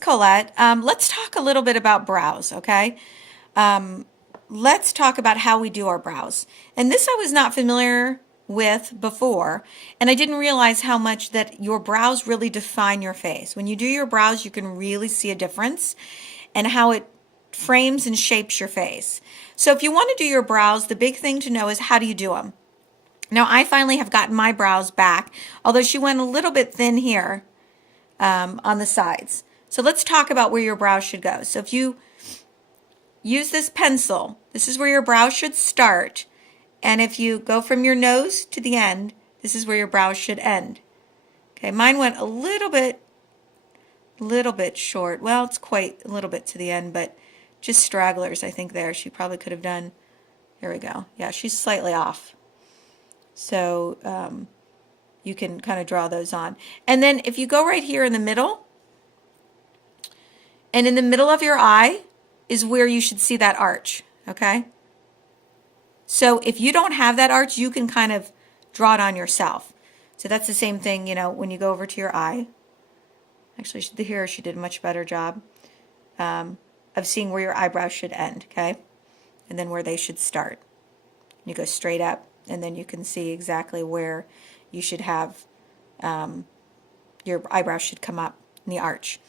Colette. Let's talk a little bit about brows, okay? Let's talk about how we do our brows. And this I was not familiar with before, and I didn't realize how much that your brows really define your face. When you do your brows, you can really see a difference and how it frames and shapes your face. So if you want to do your brows, the big thing to know is how do you do them? Now, I finally have gotten my brows back, although she went a little bit thin here on the sides. So let's talk about where your brows should go. So if you use this pencil, this is where your brows should start. And if you go from your nose to the end, this is where your brows should end. Okay, mine went a little bit short. Well, it's quite a little bit to the end, but just stragglers, I think there. She probably could have done, here we go. Yeah, she's slightly off. So you can kind of draw those on. And then if you go right here in the middle, and in the middle of your eye is where you should see that arch, okay? So if you don't have that arch, you can kind of draw it on yourself. So that's the same thing, you know, when you go over to your eye. Actually, here she did a much better job of seeing where your eyebrows should end, okay? And then where they should start. You go straight up, and then you can see exactly where you should have, your eyebrows should come up in the arch.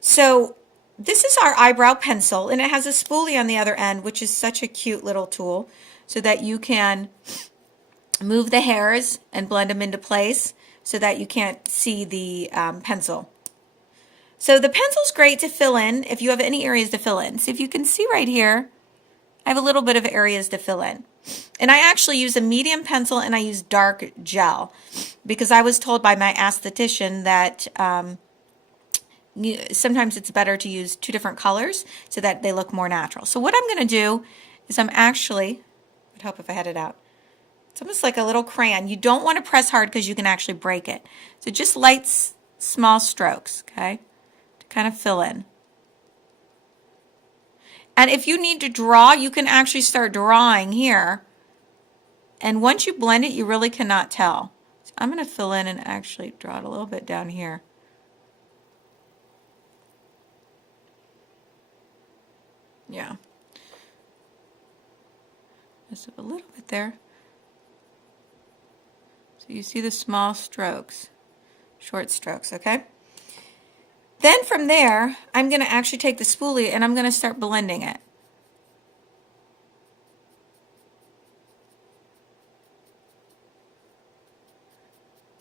So this is our eyebrow pencil, and it has a spoolie on the other end, which is such a cute little tool so that you can move the hairs and blend them into place so that you can't see the pencil. So the pencil's great to fill in if you have any areas to fill in. So if you can see right here, I have a little bit of areas to fill in. And I actually use a medium pencil and I use dark gel because I was told by my esthetician that sometimes it's better to use two different colors so that they look more natural. So what I'm going to do is I'd help if I had it out. It's almost like a little crayon. You don't want to press hard because you can actually break it. So just light, small strokes, okay, to kind of fill in. And if you need to draw, you can actually start drawing here. And once you blend it, you really cannot tell. So I'm going to fill in and actually draw it a little bit down here. Yeah. Mess up a little bit there. So you see the small strokes, short strokes, okay? Then from there, I'm going to actually take the spoolie and I'm going to start blending it.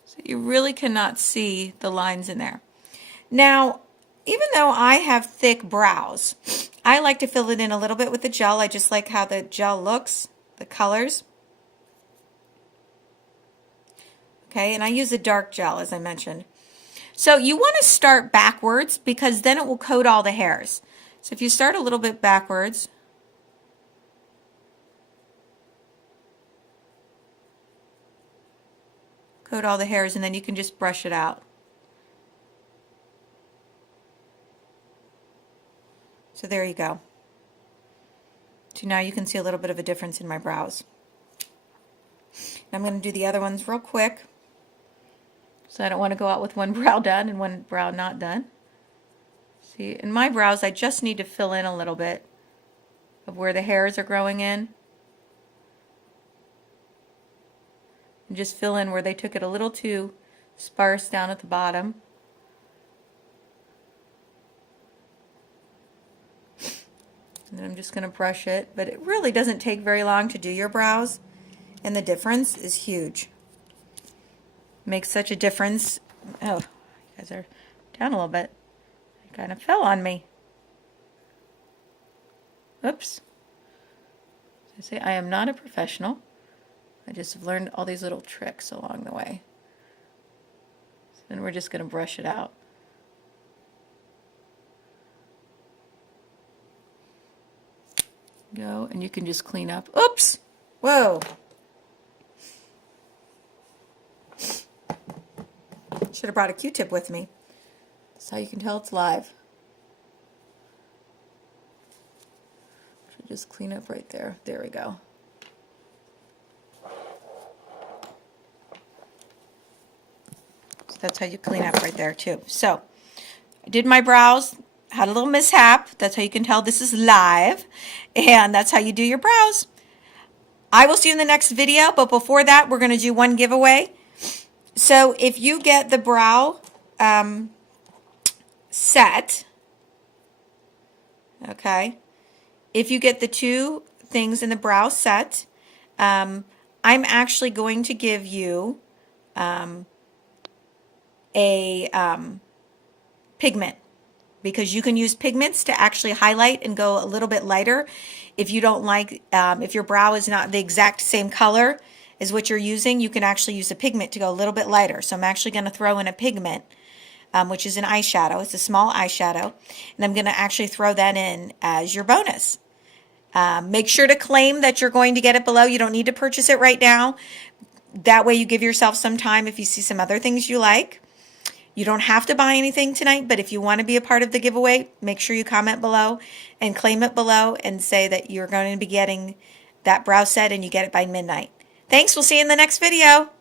So you really cannot see the lines in there. Now, even though I have thick brows, I like to fill it in a little bit with the gel. I just like how the gel looks, the colors. Okay, and I use a dark gel, as I mentioned. So you want to start backwards because then it will coat all the hairs. So if you start a little bit backwards, coat all the hairs, and then you can just brush it out. So there you go. So now you can see a little bit of a difference in my brows. I'm going to do the other ones real quick. So I don't want to go out with one brow done and one brow not done. See, in my brows, I just need to fill in a little bit of where the hairs are growing in. And just fill in where they took it a little too sparse down at the bottom. And then I'm just going to brush it, but it really doesn't take very long to do your brows, and the difference is huge. Makes such a difference. Oh, you guys are down a little bit. It kind of fell on me. Oops. I say I am not a professional. I just have learned all these little tricks along the way. So then we're just going to brush it out. Go, and you can just clean up. Oops! Whoa! Should have brought a Q-tip with me. That's how you can tell it's live. Should just clean up right there. There we go. So that's how you clean up right there too. So I did my brows, had a little mishap. That's how you can tell this is live. And that's how you do your brows. I will see you in the next video, but before that, we're going to do one giveaway. So if you get the brow set, okay, if you get the 2 things in the brow set, I'm actually going to give you a pigment, because you can use pigments to actually highlight and go a little bit lighter. If you don't like, if your brow is not the exact same color as what you're using, you can actually use a pigment to go a little bit lighter. So I'm actually going to throw in a pigment, which is an eyeshadow. It's a small eyeshadow, and I'm going to actually throw that in as your bonus. Make sure to claim that you're going to get it below. You don't need to purchase it right now. That way you give yourself some time if you see some other things you like. You don't have to buy anything tonight, but if you want to be a part of the giveaway, make sure you comment below and claim it below and say that you're going to be getting that brow set and you get it by midnight. Thanks. We'll see you in the next video.